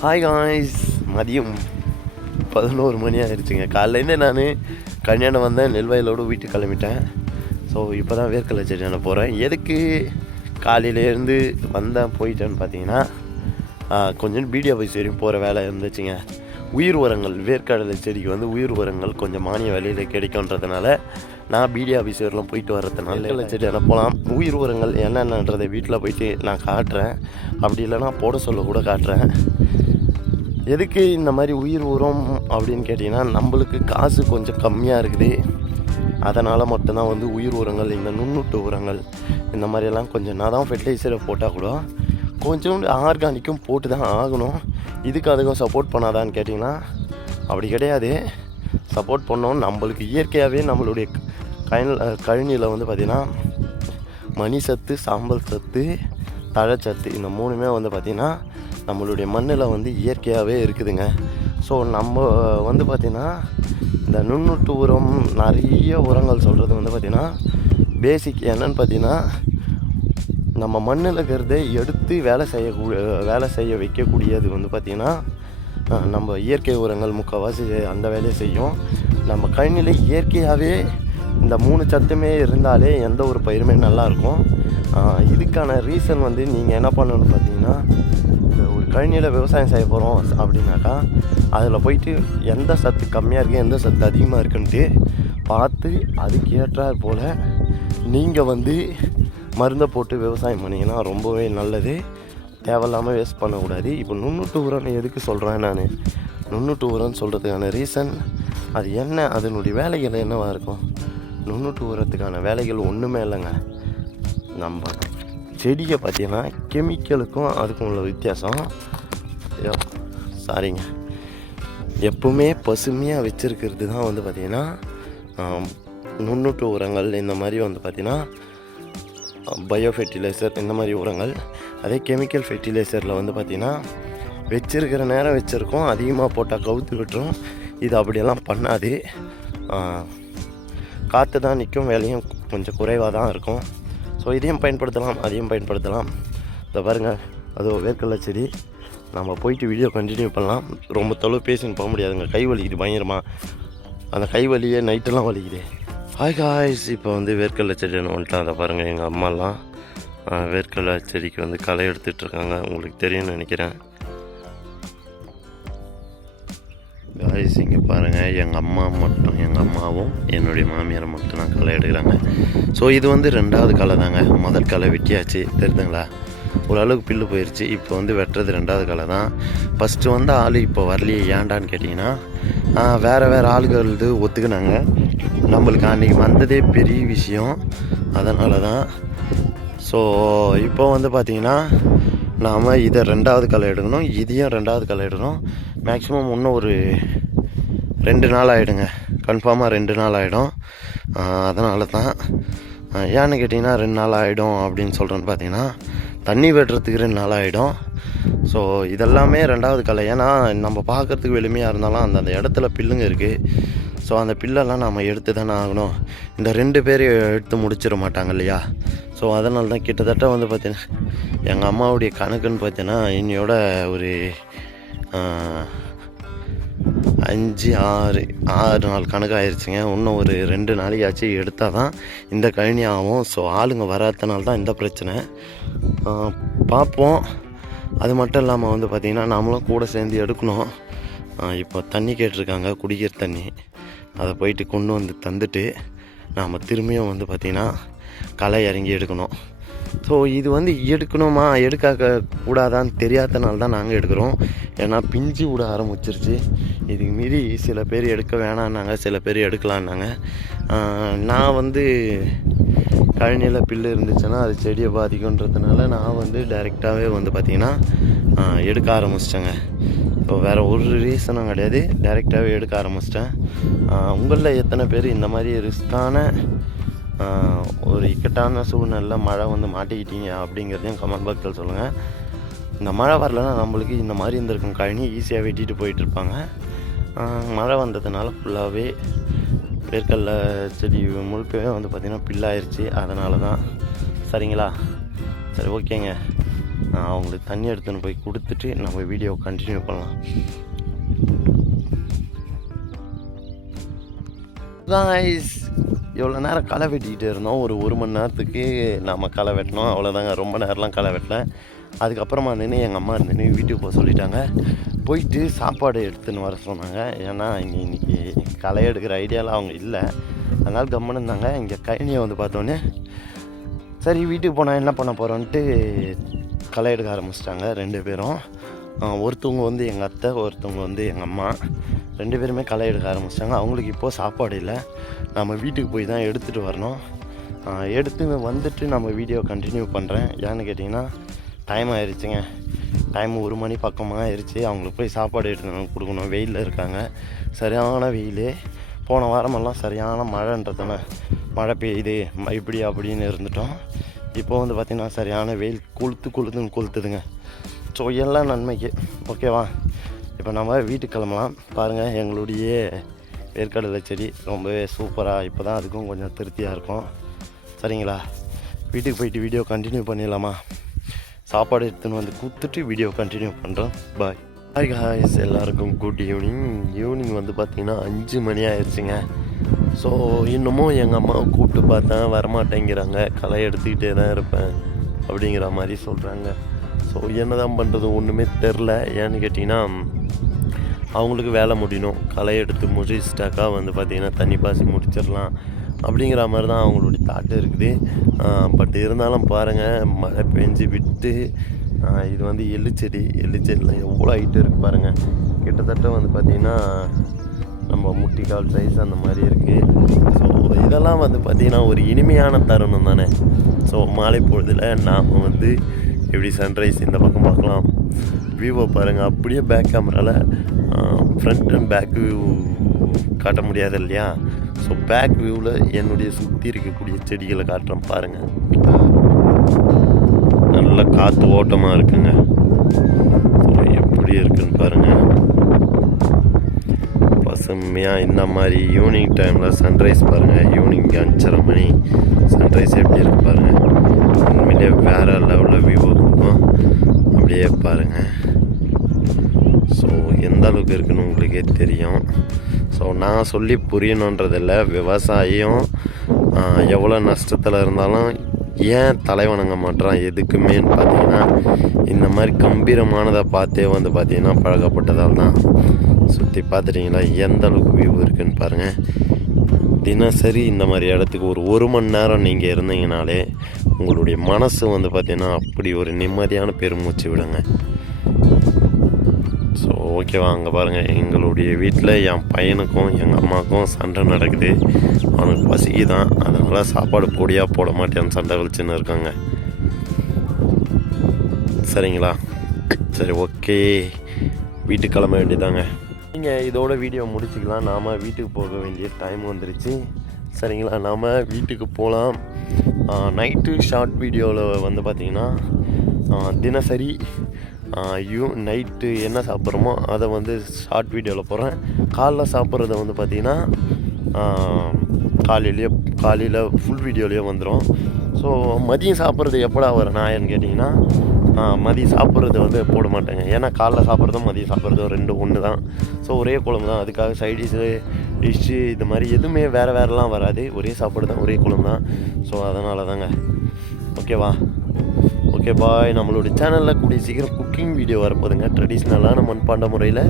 Hi guys, மதியம் 11 மணி ஆயிடுச்சுங்க. காலையிலேருந்து நான் கல்யாணம் வந்தேன், நெல்வயலோடு வீட்டுக்கு கிளம்பிட்டேன். ஸோ இப்போ தான் வேர்க்கடலை செடியான போகிறேன். எதுக்கு காலையிலேருந்து வந்தேன் போயிட்டேன்னு பார்த்தீங்கன்னா, கொஞ்சம் பிடிஓ ஆஃபீஸ் வரையும் போகிற வேலை இருந்துச்சுங்க. உயிர் உரங்கள், வேர்க்கடலை செடிக்கு வந்து உயிர் உரங்கள் கொஞ்சம் மானிய விலையில் கிடைக்குன்றதுனால நான் பிடிஓ ஆஃபீஸ் வரலாம் போயிட்டு வர்றதுனால வேர்க்கடலை செடியான போகலாம். உயிர் உரங்கள் என்னென்னன்றதை வீட்டில் போயிட்டு நான் காட்டுறேன், அப்படி இல்லைனா போட சொல்ல கூட காட்டுறேன். எதுக்கு இந்த மாதிரி உயிர் உரம் அப்படின்னு கேட்டிங்கன்னா, நம்மளுக்கு காசு கொஞ்சம் கம்மியாக இருக்குது. அதனால் மட்டும்தான் வந்து உயிர் உரங்கள், இந்த நுண்ணூட்டு உரங்கள் இந்த மாதிரியெல்லாம் கொஞ்சம் நான் தான் ஃபெர்டிலைசரை போட்டால் கூட கொஞ்சம் ஆர்கானிக்கும் போட்டு தான் ஆகணும். இதுக்கு அதுக்கும் சப்போர்ட் பண்ணாதான்னு கேட்டிங்கன்னா அப்படி கிடையாது. சப்போர்ட் பண்ணோம். நம்மளுக்கு இயற்கையாகவே நம்மளுடைய கழனியில் வந்து பார்த்திங்கன்னா மணி சத்து, சாம்பல் சத்து, தழைச்சத்து இந்த மூணுமே வந்து பார்த்திங்கன்னா நம்மளுடைய மண்ணில் வந்து இயற்கையாகவே இருக்குதுங்க. ஸோ நம்ம வந்து பார்த்திங்கன்னா இந்த நுண்ணூட்டு உரம், நிறைய உரங்கள் சொல்கிறது வந்து பார்த்திங்கன்னா பேசிக் என்னன்னு பார்த்திங்கன்னா, நம்ம மண்ணில் இருக்கிறத எடுத்து வேலை செய்ய வைக்கக்கூடியது வந்து பார்த்திங்கன்னா நம்ம இயற்கை உரங்கள் முக்கால்வாசி அந்த வேலையை செய்யும். நம்ம கழனியில் இயற்கையாகவே இந்த 3 சத்துமே இருந்தாலே எந்த ஒரு பயிருமே நல்லாயிருக்கும். இதுக்கான ரீசன் வந்து நீங்கள் என்ன பண்ணணும்னு பார்த்தீங்கன்னா, ஒரு கழனியில் விவசாயம் செய்ய போகிறோம் அப்படின்னாக்கா அதில் போயிட்டு எந்த சத்து கம்மியாக இருக்குது, எந்த சத்து அதிகமாக இருக்குன்ட்டு பார்த்து அதுக்கேற்றாற் போல் நீங்கள் வந்து மருந்தை போட்டு விவசாயம் பண்ணிங்கன்னா ரொம்பவே நல்லது. தேவையில்லாமல் வேஸ்ட் பண்ணக்கூடாது. இப்போ நுண்ணூட்டு உரம் எதுக்கு சொல்கிறேன் நான், நுண்ணூட்டு உரம்னு சொல்கிறதுக்கான ரீசன் அது என்ன, அதனுடைய வேலைகள் என்னவாக இருக்கும். நுண்ணூட்டு உரத்துக்கான வேலைகள் ஒன்றுமே இல்லைங்க. நம்ம செடியை பார்த்தீங்கன்னா கெமிக்கலுக்கும் அதுக்கும் உள்ள வித்தியாசம் சாரிங்க, எப்பவுமே பசுமையாக வச்சுருக்கிறது தான் வந்து பார்த்திங்கன்னா நுண்ணூட்டு உரங்கள். இந்த மாதிரி வந்து பார்த்திங்கன்னா பயோ ஃபெர்டிலைசர் இந்த மாதிரி உரங்கள். அதே கெமிக்கல் ஃபெர்டிலைசரில் வந்து பார்த்திங்கன்னா வச்சுருக்கிற நேரம் வச்சுருக்கோம், அதிகமாக போட்டால் கவுத்து விட்டுரும். இது அப்படியெல்லாம் பண்ணாது. காற்று தான் நிற்கும், வேலையும் கொஞ்சம் குறைவாக தான் இருக்கும். ஸோ இதையும் பயன்படுத்தலாம், அதையும் பயன்படுத்தலாம். இதை பாருங்கள், அது வேர்க்கடலை செடி. நம்ம போயிட்டு வீடியோ கண்டினியூ பண்ணலாம். ரொம்ப தொலைவு பேசின்னு போக முடியாதுங்க, கை வலிக்குது பயங்கரமாக. அந்த கை வலியே நைட்டெல்லாம் வலிக்குது. ஹாய் காய்ஸ், இப்போ வந்து வேர்க்கடலை செடி வந்துட்டேன். அதை பாருங்கள், எங்கள் அம்மாலாம் வேர்க்கடலை செடிக்கு வந்து களை எடுத்துகிட்ருக்காங்க. உங்களுக்கு தெரியும்னு நினைக்கிறேன். காய்ஸ் இங்கே பாருங்கள், எங்கள் அம்மாவும் என்னுடைய மாமியாரை மட்டும் தான் களை எடுக்கிறாங்க. ஸோ இது வந்து 2வது களை தாங்க. முதல் களை வெட்டியாச்சு, தெரியுதுங்களா, ஓரளவுக்கு பில்லு போயிடுச்சு. இப்போ வந்து வெட்டுறது 2வது களை தான். ஃபஸ்ட்டு வந்து ஆள் இப்போ வரலையே, ஏண்டான்னு கேட்டிங்கன்னா வேறு ஆளுகள் இது ஒத்துக்குனாங்க. நம்மளுக்கு அன்றைக்கி வந்ததே பெரிய விஷயம், அதனால தான். ஸோ இப்போ வந்து பார்த்திங்கன்னா நாம் இதை 2வது களை எடுக்கணும், இதையும் 2வது களை எடுக்கணும். மேக்ஸிமம் இன்னும் ஒரு 2 நாள் ஆகிடுங்க, கன்ஃபார்மாக 2 நாள் ஆகிடும். அதனால தான். ஏன்னு கேட்டிங்கன்னா 2 நாள் ஆகிடும் அப்படின்னு சொல்கிறேன்னு பார்த்தீங்கன்னா, தண்ணி வெட்டுறதுக்கு 2 நாள் ஆகிடும். ஸோ இதெல்லாமே 2வது களை. ஏன்னா நம்ம பார்க்குறதுக்கு எளிமையாக இருந்தாலும் அந்த இடத்துல பில்லுங்க இருக்குது. ஸோ அந்த பில்லெல்லாம் நம்ம எடுத்து தானே ஆகணும். இந்த 2 பேர் எடுத்து முடிச்சிட மாட்டாங்க இல்லையா. ஸோ அதனால தான் கிட்டத்தட்ட வந்து பார்த்தீங்கன்னா எங்கள் அம்மாவுடைய கணக்குன்னு பார்த்தீங்கன்னா இன்னையோட ஒரு 5-6 நாள் கணக்கு ஆயிடுச்சுங்க. இன்னும் ஒரு 2 நாளைக்காச்சும் எடுத்தால் தான் இந்த கழனி ஆகும். ஸோ ஆளுங்க வராதனால தான் இந்த பிரச்சனை. பார்ப்போம். அது மட்டும் இல்லாமல் வந்து பார்த்திங்கன்னா நாமளும் கூட சேர்ந்து எடுக்கணும். இப்போ தண்ணி கேட்டிருக்காங்க, குடிக்கிற தண்ணி. அதை போயிட்டு கொண்டு வந்து தந்துட்டு நாம் திரும்பியும் வந்து பார்த்திங்கன்னா களை இறங்கி எடுக்கணும். ஸோ இது வந்து எடுக்கணுமா எடுக்க கூடாதான்னு தெரியாதனால தான் நாங்கள் எடுக்கிறோம். ஏன்னா பிஞ்சு விட ஆரம்பிச்சிருச்சு. இதுக்கு மீறி சில பேர் எடுக்க வேணான்னாங்க, சில பேர் எடுக்கலான்னாங்க. நான் வந்து கழனியில் பில்லு இருந்துச்சுன்னா அது செடியை பாதிக்குன்றதுனால நான் வந்து டைரெக்டாகவே வந்து பார்த்திங்கன்னா எடுக்க ஆரம்பிச்சிட்டேங்க. ஸோ வேறு ஒரு ரீசனும் கிடையாது, டைரெக்டாகவே எடுக்க ஆரம்பிச்சிட்டேன். உங்களில் எத்தனை பேர் இந்த மாதிரி ரிஸ்க்கான ஒரு இக்கட்டான சூழ்நிலை மழை வந்து மாட்டிக்கிட்டீங்க அப்படிங்கிறதையும் கமெண்ட் பாக்ஸில் சொல்லுங்கள். இந்த மழை வரலன்னா நம்மளுக்கு இந்த மாதிரி இருந்திருக்கும், கழனி ஈஸியாக வெட்டிட்டு போயிட்டுருப்பாங்க. மழை வந்ததுனால ஃபுல்லாகவே வேர்க்கடலை செடி முழுக்கவே வந்து பார்த்திங்கன்னா பில்லாயிருச்சு. அதனால தான். சரிங்களா, சரி ஓகேங்க. அவங்களுக்கு தண்ணி எடுத்துன்னு போய் கொடுத்துட்டு நம்ம வீடியோ கண்டினியூ பண்ணலாம். காய்ஸ், எவ்வளோ நேரம் களை வெட்டிக்கிட்டு இருந்தோம். ஒரு மணி நேரத்துக்கு நம்ம களை வெட்டினோம், அவ்வளோதாங்க. ரொம்ப நேரம்லாம் களை வெட்டல. அதுக்கப்புறமா இருந்துன்னு எங்கள் அம்மா இருந்துன்னு வீட்டுக்கு போக சொல்லிட்டாங்க. போயிட்டு சாப்பாடு எடுத்துன்னு வர சொன்னாங்க. ஏன்னா இன்றைக்கி களை எடுக்கிற ஐடியாவில் அவங்க இல்லை, அதனால் கம்முன்னு இருந்தாங்க. இங்கே கழனியை வந்து பார்த்தோன்னே சரி வீட்டுக்கு போனால் என்ன பண்ண போகிறோன்ட்டு களை எடுக்க ஆரம்பிச்சிட்டாங்க 2 பேரும். ஒருத்தவங்க வந்து எங்கள் அத்தை, ஒருத்தவங்க வந்து எங்கள் அம்மா. 2 பேருமே களை எடுக்க ஆரம்பிச்சிட்டாங்க. அவங்களுக்கு இப்போது சாப்பாடு இல்லை, நம்ம வீட்டுக்கு போய் தான் எடுத்துகிட்டு வரணும். எடுத்து வந்துட்டு நம்ம வீடியோ கண்டினியூ பண்ணுறேன். ஏன்னு கேட்டிங்கன்னா டைம் ஆயிடுச்சுங்க. டைம் 1 மணி பக்கமாக ஆயிடுச்சு. அவங்களுக்கு போய் சாப்பாடு எடுத்து கொடுக்கணும். வெயிலில் இருக்காங்க, சரியான வெயில். போன வாரமெல்லாம் சரியான மழைன்றதானே, மழை பெய்யுது இப்படி அப்படின்னு இருந்துட்டோம். இப்போ வந்து பார்த்திங்கன்னா சரியான வெயில் கொளுத்துன்னு கொளுத்துதுங்க. ஸோ எல்லாம் நன்மைக்கு. ஓகேவா, இப்போ நம்ம வீட்டுக்கு கிளம்பலாம். பாருங்கள், எங்களுடைய வேர்க்கடலை செடி ரொம்பவே சூப்பராக இப்போ தான் அதுக்கும் கொஞ்சம் திருப்தியாக இருக்கும். சரிங்களா, வீட்டுக்கு போயிட்டு வீடியோ கண்டினியூ பண்ணிடலாமா? சாப்பாடு எடுத்துன்னு வந்து கொடுத்துட்டு வீடியோ கண்டினியூ பண்ணுறோம். பாய். ஹாய் காய்ஸ், எல்லாருக்கும் குட் ஈவினிங். ஈவினிங் வந்து பார்த்திங்கன்னா 5 மணி ஆயிடுச்சுங்க. ஸோ இன்னமும் எங்கள் அம்மாவை கூப்பிட்டு பார்த்தேன், வரமாட்டேங்கிறாங்க. களை எடுத்துக்கிட்டே தான் இருப்பேன் அப்படிங்கிற மாதிரி சொல்கிறாங்க. ஸோ என்ன தான் பண்ணுறது, ஒன்றுமே தெரில. ஏன்னு கேட்டிங்கன்னா அவங்களுக்கு வேலை முடியணும். களை எடுத்து முடிச்சிட்டாக்கா வந்து பார்த்திங்கன்னா தண்ணி பாசி முடிச்சிடலாம் அப்படிங்கிற மாதிரி தான் அவங்களுடைய தாட்டு இருக்குது. பட் இருந்தாலும் பாருங்கள், மழை பெஞ்சு விட்டு இது வந்து எள்ளுச்செடிலாம் எவ்வளோ ஹைட்டு இருக்குது பாருங்கள். கிட்டத்தட்ட வந்து பார்த்திங்கன்னா நம்ம முட்டிக்கால் சைஸ் அந்த மாதிரி இருக்குது. ஸோ இதெல்லாம் வந்து பார்த்திங்கன்னா ஒரு இனிமையான தருணம் தானே. ஸோ மாலை பொழுதில் நாம் வந்து எப்படி சன்ரைஸ் இந்த பக்கம் பார்க்கலாம். வியூவை பாருங்கள். அப்படியே பேக் கேமராவில் ஃப்ரண்ட் அண்ட் பேக் வியூ காட்ட முடியாது இல்லையா. ஸோ பேக் வியூவில் என்னுடைய சுற்றி இருக்கக்கூடிய செடிகளை காட்டுறேன் பாருங்கள். நல்ல காற்று ஓட்டமாக இருக்குங்க. ஸோ எப்படி இருக்குன்னு பாருங்கள். பசுமையாக இந்த மாதிரி ஈவினிங் டைமில் சன்ரைஸ் பாருங்கள். ஈவினிங் 5:30 மணி சன்ரைஸ் எப்படி இருக்கு பாருங்கள். உண்மையிலே வேறு லெவலில் வியூவை கொடுக்கும். அப்படியே பாருங்கள். ஸோ எந்த அளவுக்கு இருக்குன்னு உங்களுக்கே தெரியும். ஸோ நான் சொல்லி புரியணுன்றதில்ல. விவசாயம் எவ்வளோ நஷ்டத்தில் இருந்தாலும் ஏன் தலைவணங்க மாட்டான் எதுக்குமேன்னு பார்த்தீங்கன்னா இந்த மாதிரி கம்பீரமானதை பார்த்தே வந்து பார்த்திங்கன்னா பழக்கப்பட்டதால் தான். சுற்றி பார்த்துட்டிங்களா எந்த அளவுக்கு வியூ இருக்குதுன்னு பாருங்கள். தினசரி இந்த மாதிரி இடத்துக்கு ஒரு மணி நேரம் நீங்கள் இருந்தீங்கனாலே உங்களுடைய மனசு வந்து பார்த்திங்கன்னா அப்படி ஒரு நிம்மதியான பெருமூச்சு விடுங்க. ஸோ ஓகேவா, அங்கே பாருங்கள், எங்களுடைய வீட்டில் என் பையனுக்கும் எங்கள் அம்மாவுக்கும் சண்டை நடக்குது. அவனுக்கு பசிக்கு தான், அதனால் சாப்பாடு போடியா போட மாட்டேன்னு சண்டை வச்சுன்னு இருக்காங்க. சரிங்களா, சரி ஓகே, வீட்டுக்கு கிளம்ப வேண்டியதாங்க. நீங்கள் இதோட வீடியோ முடிச்சுக்கலாம். நாம் வீட்டுக்கு போக வேண்டிய டைம் வந்துருச்சு. சரிங்களா, நாம் வீட்டுக்கு போகலாம். நைட்டு ஷார்ட் வீடியோவில் வந்து பார்த்திங்கன்னா தினசரி நைட்டு என்ன சாப்பிட்றோமோ அதை வந்து ஷார்ட் வீடியோவில் போடுறேன். காலைல சாப்பிட்றத வந்து பார்த்திங்கன்னா காலையில் ஃபுல் வீடியோலேயே வந்துடும். ஸோ மதியம் சாப்பிட்றது எப்படா வரும் நான் கேட்டிங்கன்னா மதியம் சாப்பிட்றது வந்து போட மாட்டேங்க. ஏன்னா காலைல சாப்பிட்றதும் மதியம் சாப்பிட்றதும் 2 ஒன்று தான். ஸோ ஒரே குழம்பு தான். அதுக்காக சைடிஷு டிஷ்ஷு இது மாதிரி எதுவுமே வேறுலாம் வராது. ஒரே சாப்பாடு தான், ஒரே குழம்பு தான். ஸோ அதனால தாங்க. ஓகேவா, ஓகே பாய். நம்மளோட சேனலில் கூடிய சீக்கிரம் குக்கிங் வீடியோ வரப்போதுங்க. ட்ரெடிஷ்னலான மண்பாண்ட முறையில்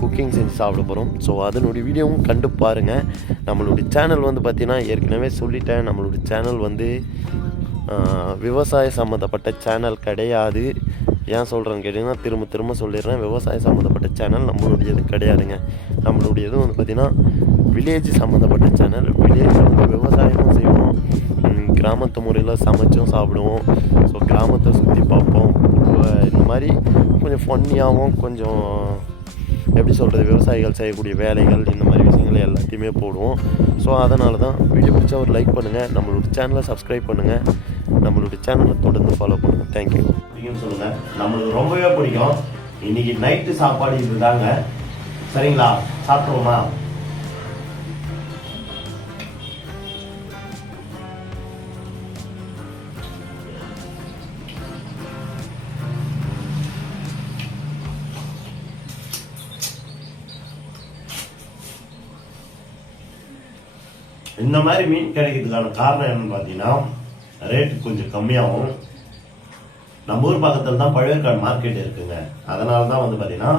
குக்கிங் செஞ்சு சாப்பிட போகிறோம். ஸோ அதனுடைய வீடியோவும் கண்டு பாருங்கள். நம்மளுடைய சேனல் வந்து பார்த்திங்கன்னா ஏற்கனவே சொல்லிட்டேன், நம்மளுடைய சேனல் வந்து விவசாய சம்மந்தப்பட்ட சேனல் கிடையாது. ஏன் சொல்கிறேன்னு கேட்டிங்கன்னா திரும்ப சொல்லிடுறேன், விவசாய சம்மந்தப்பட்ட சேனல் நம்மளுடையது கிடையாதுங்க. நம்மளுடையது வந்து பார்த்திங்கன்னா வில்லேஜ் சம்மந்தப்பட்ட சேனல். வில்லேஜில் வந்து விவசாயமும் செய்வோம், கிராமத்து முறையில் சமைச்சும் சாப்பிடுவோம். ஸோ கிராமத்தை சுற்றி பார்ப்போம். இந்த மாதிரி கொஞ்சம் ஃபன்னியாகவும் கொஞ்சம் எப்படி சொல்கிறது, விவசாயிகள் செய்யக்கூடிய வேலைகள் இந்த மாதிரி விஷயங்கள் எல்லாத்தையுமே போடுவோம். ஸோ அதனால தான் வீடியோ பிடிச்சா ஒரு லைக் பண்ணுங்கள், நம்மளோட சேனலை சப்ஸ்கிரைப் பண்ணுங்கள், நம்மளோட சேனலை தொடர்ந்து ஃபாலோ பண்ணுங்கள். தேங்க்யூ. பிடிக்கும்னு சொல்லுங்கள், நம்மளுக்கு ரொம்பவே பிடிக்கும். இன்றைக்கி நைட்டு சாப்பாடு இது தாங்க. சரிங்களா, சாப்பிடுவோமா? இந்த மாதிரி மீன் கிடைக்கிறதுக்கான காரணம் என்னன்னு பார்த்தீங்கன்னா ரேட்டு கொஞ்சம் கம்மியாகும். நம்ம ஊர் பக்கத்தில் தான் பழவேற்காடு மார்க்கெட் இருக்குங்க. அதனால தான் வந்து பார்த்தீங்கன்னா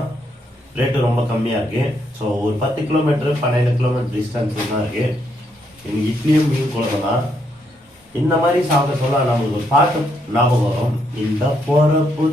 ரேட்டு ரொம்ப கம்மியாக இருக்குது. ஸோ ஒரு 10 கிலோமீட்டர் 12 கிலோமீட்டர் டிஸ்டன்ஸ் தான் இருக்குது. எனக்கு இட்லியும் மீன் குழம்பு தான். இந்த மாதிரி சாப்பிட சொல்ல நமக்கு ஒரு பாட்டு ஞாபகம் வரும். இந்த பொறப்பு